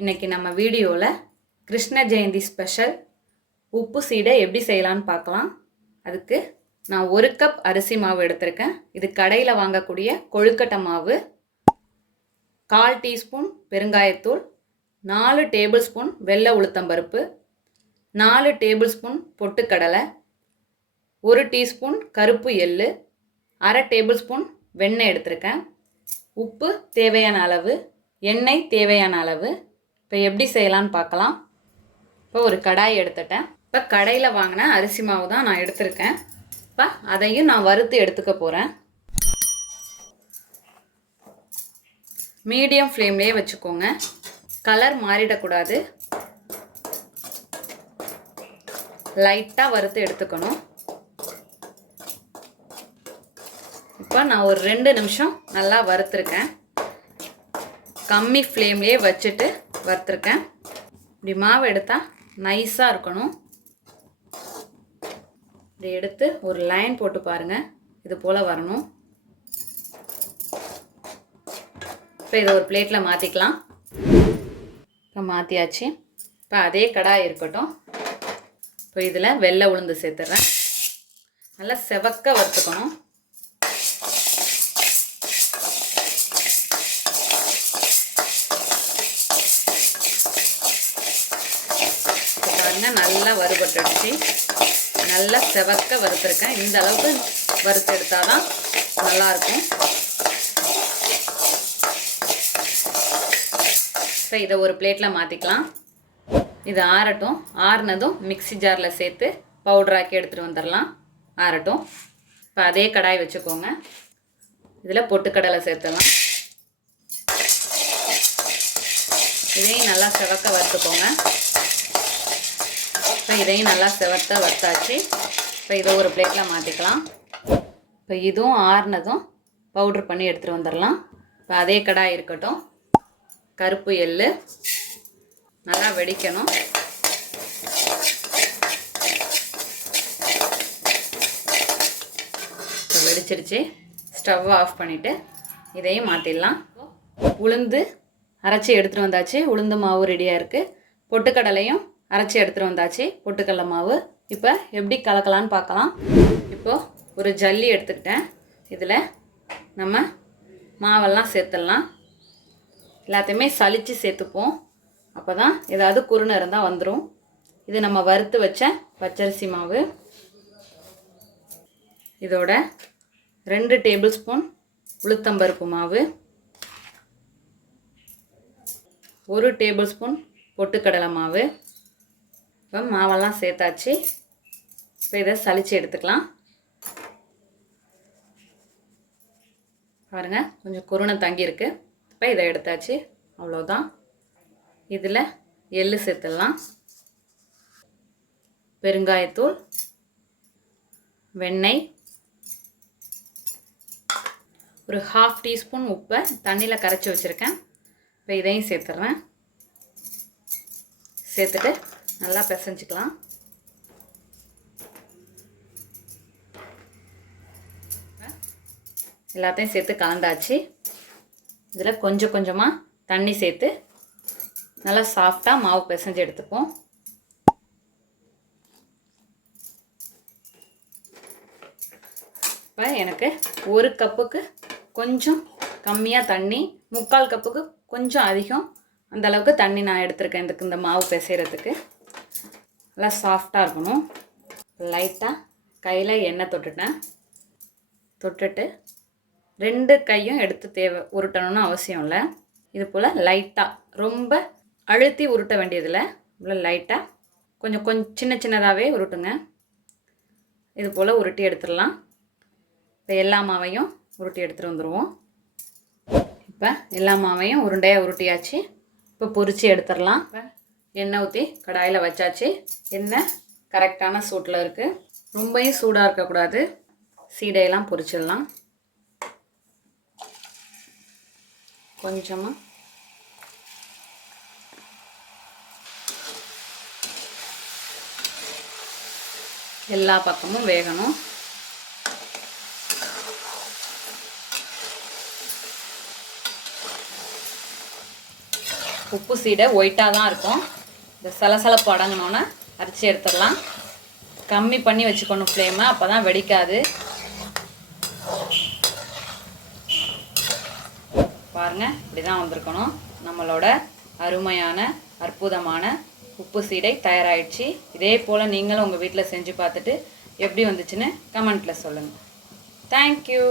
இன்னைக்கு நம்ம வீடியோவில் கிருஷ்ண ஜெயந்தி ஸ்பெஷல் உப்பு சீடை எப்படி செய்யலான்னு பார்க்கலாம். அதுக்கு நான் 1 கப் அரிசி மாவு எடுத்திருக்கேன். இது கடையில் வாங்கக்கூடிய கொழுக்கட்டை மாவு. 1/4 டீஸ்பூன் பெருங்காயத்தூள், 4 டேபிள் ஸ்பூன் வெள்ளை உளுத்தம்பருப்பு, 4 டேபிள் ஸ்பூன் பொட்டுக்கடலை, 1 டீஸ்பூன் கருப்பு எள்ளு, 1/2 டேபிள் ஸ்பூன் வெண்ணெய் எடுத்திருக்கேன். உப்பு தேவையான அளவு, எண்ணெய் தேவையான அளவு. இப்போ எப்படி செய்யலான்னு பார்க்கலாம். இப்போ ஒரு கடாய் எடுத்துட்டேன். இப்போ கடையில் வாங்கின அரிசி மாவு தான் நான் எடுத்திருக்கேன். இப்போ அதையும் நான் வறுத்து எடுத்துக்க போகிறேன். மீடியம் ஃப்ளேம்லேயே வச்சுக்கோங்க. கலர் மாறிடக்கூடாது. லைட்டாக வறுத்து எடுத்துக்கணும். இப்போ நான் ஒரு 2 நிமிஷம் நல்லா வறுத்துருக்கேன். கம்மி ஃப்ளேம்லேயே வச்சுட்டு வறுத்துருக்கேன். இப்படி மாவு எடுத்தால் நைஸாக இருக்கணும். இப்படி எடுத்து ஒரு லைன் போட்டு பாருங்கள். இது போல் வரணும். இப்போ இதை ஒரு பிளேட்டில் மாற்றிக்கலாம். இப்போ மாற்றியாச்சு. இப்போ அதே கடாய் இருக்கட்டும். இப்போ இதில் வெள்ளை உளுந்து சேர்த்துட்றேன். நல்லா செவக்க வறுத்துக்கணும். நல்லா வறுபட்டுடுச்சு. நல்லா செவக்க வறுத்துருக்கேன். இந்த அளவுக்கு வறுத்து எடுத்தால் தான் நல்லாயிருக்கும். இப்போ இதை ஒரு பிளேட்டில் மாற்றிக்கலாம். இது ஆறட்டும். ஆறுனதும் மிக்ஸி ஜாரில் சேர்த்து பவுடராக்கி எடுத்துகிட்டு வந்துடலாம். ஆறட்டும். இப்போ அதே கடாய் வச்சுக்கோங்க. இதில் பொட்டுக்கடலை சேர்த்துலாம். இதையும் நல்லா செவக்க வறுத்துக்கோங்க. இப்போ இதையும் நல்லா செவத்த வறுத்தாச்சு. இப்போ இதை ஒரு பிளேட்டில் மாற்றிக்கலாம். இப்போ இதுவும் ஆறுனதும் பவுட்ரு பண்ணி எடுத்துகிட்டு வந்துடலாம். இப்போ அதே கடாய் இருக்கட்டும். கருப்பு எள்ளு நல்லா வெடிக்கணும். இப்போ வெடிச்சிருச்சு. ஸ்டவ் ஆஃப் பண்ணிவிட்டு இதையும் மாற்றிடலாம். உளுந்து அரைச்சி எடுத்துகிட்டு வந்தாச்சு. உளுந்து மாவு ரெடியாக இருக்குது. பொட்டுக்கடலையும் அரைச்சி எடுத்துகிட்டு வந்தாச்சு. பொட்டுக்கடலை மாவு. இப்போ எப்படி கலக்கலான்னு பார்க்கலாம். இப்போது ஒரு ஜல்லி எடுத்துக்கிட்டேன். இதில் நம்ம மாவெல்லாம் சேர்த்துடலாம். எல்லாத்தையுமே சலித்து சேர்த்துப்போம். அப்போ தான் ஏதாவது குருணை இருந்தால் வந்துடும். இது நம்ம வறுத்து வச்ச பச்சரிசி மாவு. இதோட 2 டேபிள் ஸ்பூன் உளுத்தம்பருப்பு மாவு, 1 டேபிள் ஸ்பூன் பொட்டுக்கடலை மாவு. இப்போ மாவெல்லாம் சேர்த்தாச்சு. இப்போ இதை சலித்து எடுத்துக்கலாம். பாருங்கள், கொஞ்சம் குருணை தங்கியிருக்கு. இப்போ இதை எடுத்தாச்சு. அவ்வளோதான். இதில் எள்ளு சேர்த்துடலாம். பெருங்காயத்தூள், வெண்ணெய், ஒரு 1/2 டீஸ்பூன் உப்பை தண்ணியில் கரைச்சி வச்சுருக்கேன். இப்போ இதையும் சேர்த்துட்றேன். சேர்த்துட்டு நல்லா பிசைஞ்சிக்கலாம். எல்லாத்தையும் சேர்த்து கலந்தாச்சு. இதில் கொஞ்சம் கொஞ்சமாக தண்ணி சேர்த்து நல்லா சாஃப்டாக மாவு பிசைஞ்சு எடுத்துப்போம். இப்போ எனக்கு 1 கப்புக்கு கொஞ்சம் கம்மியாக தண்ணி, 3/4 கப்புக்கு கொஞ்சம் அதிகம், அந்த அளவுக்கு தண்ணி நான் எடுத்திருக்கேன். இந்த மாவு பிசைகிறதுக்கு. நல்லா சாஃப்டாக இருக்கணும். லைட்டாக கையில் எண்ணெய் தொட்டுட்டு 2 கையும் எடுத்து உருட்டணும்னு அவசியம் இல்லை. இது போல் லைட்டாக, ரொம்ப அழுத்தி உருட்ட வேண்டியதில்லை. இவ்வளோ லைட்டாக கொஞ்சம் சின்ன சின்னதாகவே உருட்டுங்க. இது போல் உருட்டி எடுத்துடலாம். இப்போ எல்லா மாவையும் உருட்டி எடுத்துகிட்டு வந்துடுவோம். இப்போ எல்லா மாவையும் உருண்டையாக உருட்டியாச்சு. இப்போ பொரித்து எடுத்துடலாம். இப்போ எண்ணெய் ஊற்றி கடாயில் வச்சாச்சு. எண்ணெய் கரெக்டான சூட்டில் இருக்குது. ரொம்பவும் சூடாக இருக்கக்கூடாது. சீடையெல்லாம் பொரிச்சிடலாம். கொஞ்சமாக எல்லா பக்கமும் வேகணும். உப்பு சீடை ஒயிட்டாக தான் இருக்கும். இந்த சலசலப்பு அடங்கினோன்னே அரைச்சி எடுத்துடலாம். கம்மி பண்ணி வச்சுக்கணும் ஃப்ளேமை, அப்போ தான் வெடிக்காது. பாருங்கள், இப்படி தான் வந்திருக்கணும். நம்மளோட அருமையான அற்புதமான உப்பு சீடை தயாராகிடுச்சு. இதே போல் நீங்களும் உங்கள் வீட்டில் செஞ்சு பார்த்துட்டு எப்படி வந்துச்சுன்னு கமெண்ட்டில் சொல்லுங்கள். தேங்க்யூ.